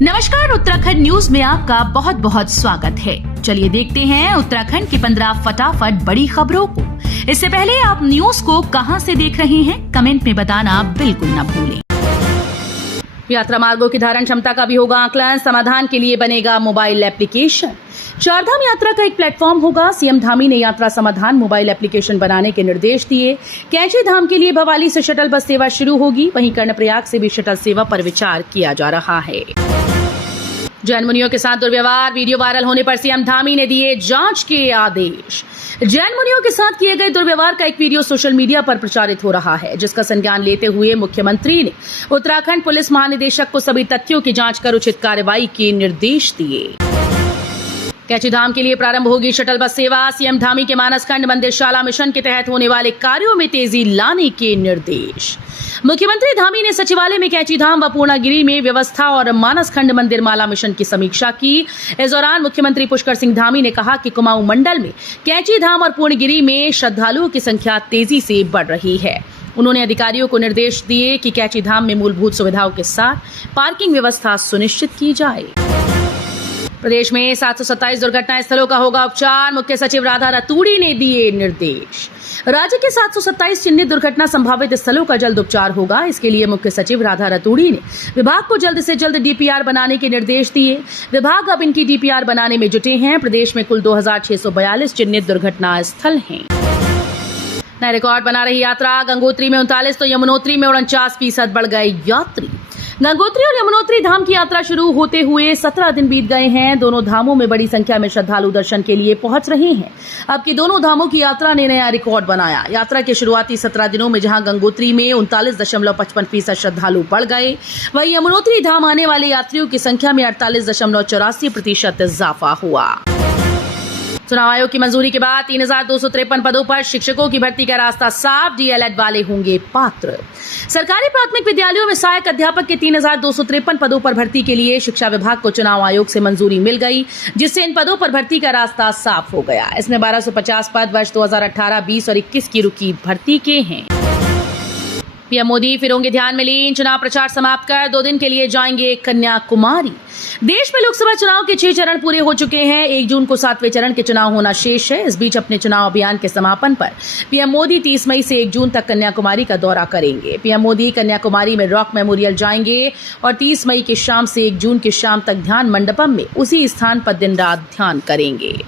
नमस्कार, उत्तराखंड न्यूज में आपका बहुत बहुत स्वागत है। चलिए देखते हैं उत्तराखंड की 15 फटाफट बड़ी खबरों को। इससे पहले आप न्यूज को कहां से देख रहे हैं, कमेंट में बताना बिल्कुल न भूलें। यात्रा मार्गों की धारण क्षमता का भी होगा आकलन, समाधान के लिए बनेगा मोबाइल एप्लीकेशन। चारधाम यात्रा का एक प्लेटफॉर्म होगा। सीएम धामी ने यात्रा समाधान मोबाइल एप्लीकेशन बनाने के निर्देश दिए। कैंची धाम के लिए भवाली से शटल बस सेवा शुरू होगी, वहीं कर्णप्रयाग से भी शटल सेवा पर विचार किया जा रहा है। जैन मुनियों के साथ दुर्व्यवहार वीडियो वायरल होने पर सीएम धामी ने दिए जांच के आदेश। जैन मुनियों के साथ किए गए दुर्व्यवहार का एक वीडियो सोशल मीडिया पर प्रचारित हो रहा है, जिसका संज्ञान लेते हुए मुख्यमंत्री ने उत्तराखंड पुलिस महानिदेशक को सभी तथ्यों की जांच कर उचित कार्रवाई के निर्देश दिए। कैंची धाम के लिए प्रारंभ होगी शटल बस सेवा। सीएम धामी के मानसखंड मंदिरशाला मिशन के तहत होने वाले कार्यों में तेजी लाने के निर्देश। मुख्यमंत्री धामी ने सचिवालय में कैंची धाम व पूर्णागिरी में व्यवस्था और मानसखंड मंदिर माला मिशन की समीक्षा की। इस दौरान मुख्यमंत्री पुष्कर सिंह धामी ने कहा कि कुमाऊं मंडल में कैंची धाम और पूर्णगिरी में श्रद्धालुओं की संख्या तेजी से बढ़ रही है। उन्होंने अधिकारियों को निर्देश दिए कि कैंची धाम में मूलभूत सुविधाओं के साथ पार्किंग व्यवस्था सुनिश्चित की जाए। प्रदेश में 727 दुर्घटना स्थलों का होगा उपचार। मुख्य सचिव राधा रतूड़ी ने दिए निर्देश। राज्य के 727 चिन्हित दुर्घटना संभावित स्थलों का जल्द उपचार होगा। इसके लिए मुख्य सचिव राधा रतूड़ी ने विभाग को जल्द से जल्द डीपीआर बनाने के निर्देश दिए। विभाग अब इनकी डीपीआर बनाने में जुटे हैं। प्रदेश में कुल 2642 चिन्हित दुर्घटना स्थल हैं। नए रिकॉर्ड बना रही यात्रा। गंगोत्री में 39 तो यमुनोत्री में 49% बढ़ गए यात्री। गंगोत्री और यमुनोत्री धाम की यात्रा शुरू होते हुए 17 दिन बीत गए हैं। दोनों धामों में बड़ी संख्या में श्रद्धालु दर्शन के लिए पहुंच रहे हैं। अब की दोनों धामों की यात्रा ने नया रिकॉर्ड बनाया। यात्रा के शुरुआती 17 दिनों में जहां गंगोत्री में 39.55% श्रद्धालु बढ़ गए, वहीं यमुनोत्री धाम आने वाले यात्रियों की संख्या में 48.84% इजाफा हुआ। चुनाव आयोग की मंजूरी के बाद 3253 पदों पर शिक्षकों की भर्ती का रास्ता साफ। डीएलएड वाले होंगे पात्र। सरकारी प्राथमिक विद्यालयों में सहायक अध्यापक के 3253 पदों पर भर्ती के लिए शिक्षा विभाग को चुनाव आयोग से मंजूरी मिल गई, जिससे इन पदों पर भर्ती का रास्ता साफ हो गया। इसमें 1250 पद वर्ष 2018, 20 और 21 की रुकी भर्ती के हैं। पीएम मोदी फिर होंगे ध्यान में लीन। चुनाव प्रचार समाप्त कर 2 दिन के लिए जाएंगे कन्याकुमारी। देश में लोकसभा चुनाव के 6 चरण पूरे हो चुके हैं। 1 जून को 7वें चरण के चुनाव होना शेष है। इस बीच अपने चुनाव अभियान के समापन पर पीएम मोदी 30 मई से 1 जून तक कन्याकुमारी का दौरा करेंगे। पीएम मोदी कन्याकुमारी में रॉक मेमोरियल जाएंगे और 30 मई की शाम से 1 जून की शाम तक ध्यान मंडपम में उसी स्थान पर दिन रात ध्यान करेंगे।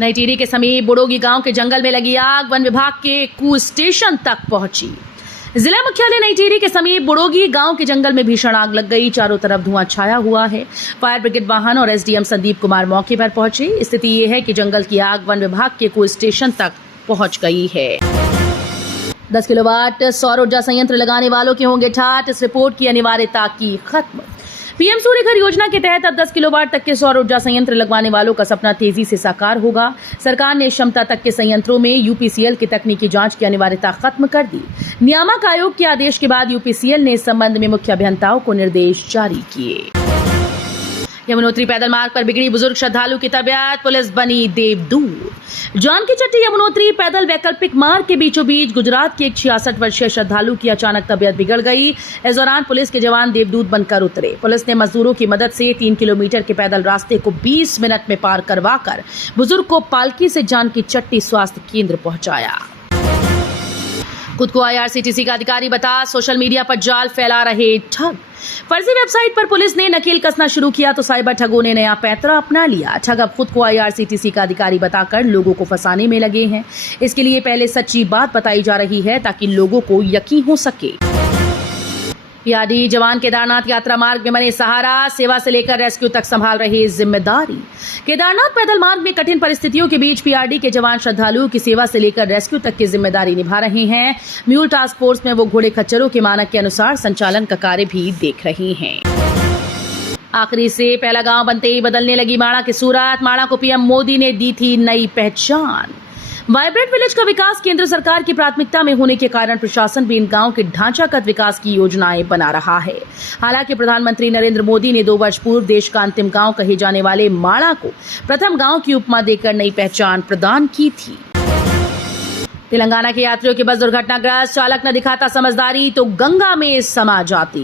नई टिहरी के समीप बुड़ोगी गांव के जंगल में लगी आग वन विभाग के कू स्टेशन तक पहुंची। जिला मुख्यालय नई टिहरी के समीप बुड़ोगी गांव के जंगल में भीषण आग लग गई। चारों तरफ धुआं छाया हुआ है। फायर ब्रिगेड वाहन और एसडीएम संदीप कुमार मौके पर पहुंचे। स्थिति ये है कि जंगल की आग वन विभाग के कू स्टेशन तक पहुंच गई है। 10 किलोवाट सौर ऊर्जा संयंत्र लगाने वालों के होंगे ठाठ। इस रिपोर्ट की अनिवार्यता की खत्म। पीएम सूर्य घर योजना के तहत अब 10 किलोवाट तक के सौर ऊर्जा संयंत्र लगवाने वालों का सपना तेजी से साकार होगा। सरकार ने क्षमता तक के संयंत्रों में यूपीसीएल की तकनीकी जांच की अनिवार्यता खत्म कर दी। नियामक आयोग के आदेश के बाद यूपीसीएल ने इस संबंध में मुख्य अभियंताओं को निर्देश जारी किए। यमुनोत्री पैदल मार्ग पर बिगड़ी बुजुर्ग श्रद्धालु की तबीयत। पुलिस बनी देवदूत। जानकी चट्टी यमुनोत्री पैदल वैकल्पिक मार्ग के बीचों बीच गुजरात के एक 66 वर्षीय श्रद्धालु की अचानक तबीयत बिगड़ गई। इस दौरान पुलिस के जवान देवदूत बनकर उतरे। पुलिस ने मजदूरों की मदद से 3 किलोमीटर के पैदल रास्ते को 20 मिनट में पार करवाकर बुजुर्ग को पालकी से जानकी चट्टी स्वास्थ्य केंद्र पहुंचाया। खुद को आईआरसीटीसी का अधिकारी बता सोशल मीडिया पर जाल फैला रहे ठग। फर्जी वेबसाइट पर पुलिस ने नकेल कसना शुरू किया तो साइबर ठगों ने नया पैंतरा अपना लिया। ठग अब खुद को आईआरसीटीसी का अधिकारी बताकर लोगों को फंसाने में लगे हैं। इसके लिए पहले सच्ची बात बताई जा रही है ताकि लोगों को यकीन हो सके। पीआरडी जवान केदारनाथ यात्रा मार्ग में बने सहारा। सेवा से लेकर रेस्क्यू तक संभाल रहे जिम्मेदारी। केदारनाथ पैदल मार्ग में कठिन परिस्थितियों के बीच पीआरडी के जवान श्रद्धालुओं की सेवा से लेकर रेस्क्यू तक की जिम्मेदारी निभा रहे हैं। म्यूल टास्क फोर्स में वो घोड़े खच्चरों के मानक के अनुसार संचालन का कार्य भी देख रही हैं। आखिरी से पहला गांव बनते ही बदलने लगी माणा की सूरत। माणा को पीएम मोदी ने दी थी नई पहचान। वाइब्रेंट विलेज का विकास केंद्र सरकार की प्राथमिकता में होने के कारण प्रशासन भी इन गांव के ढांचागत विकास की योजनाएं बना रहा है। हालांकि प्रधानमंत्री नरेंद्र मोदी ने 2 वर्ष पूर्व देश का अंतिम गांव कहे जाने वाले माणा को प्रथम गांव की उपमा देकर नई पहचान प्रदान की थी। तेलंगाना के यात्रियों की बस दुर्घटनाग्रस्त, चालक न दिखाता समझदारी तो गंगा में समा जाती।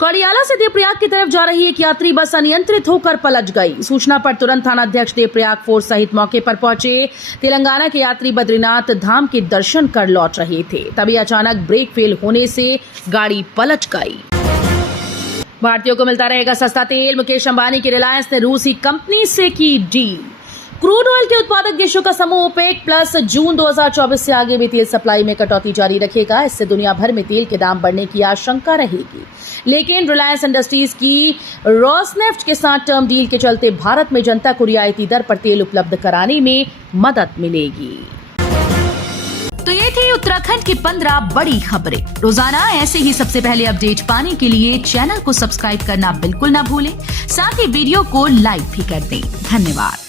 कौड़ियाला से देवप्रयाग की तरफ जा रही एक यात्री बस अनियंत्रित होकर पलट गई। सूचना पर तुरंत थाना अध्यक्ष देवप्रयाग फोर्स सहित मौके पर पहुंचे। तेलंगाना के यात्री बद्रीनाथ धाम के दर्शन कर लौट रहे थे, तभी अचानक ब्रेक फेल होने से गाड़ी पलट गई। भारतीयों को मिलता रहेगा सस्ता तेल, मुकेश अंबानी की रिलायंस ने रूसी कंपनी से की डील। क्रूड ऑयल के उत्पादक देशों का समूह ओपेक प्लस जून 2024 से आगे भी तेल सप्लाई में कटौती जारी रखेगा। इससे दुनिया भर में तेल के दाम बढ़ने की आशंका रहेगी, लेकिन रिलायंस इंडस्ट्रीज की रोसनेफ्ट के साथ टर्म डील के चलते भारत में जनता को रियायती दर पर तेल उपलब्ध कराने में मदद मिलेगी। तो ये थी उत्तराखंड की 15 बड़ी खबरें। रोजाना ऐसे ही सबसे पहले अपडेट पाने के लिए चैनल को सब्सक्राइब करना बिल्कुल ना भूलें। साथ ही वीडियो को लाइक भी कर दें। धन्यवाद।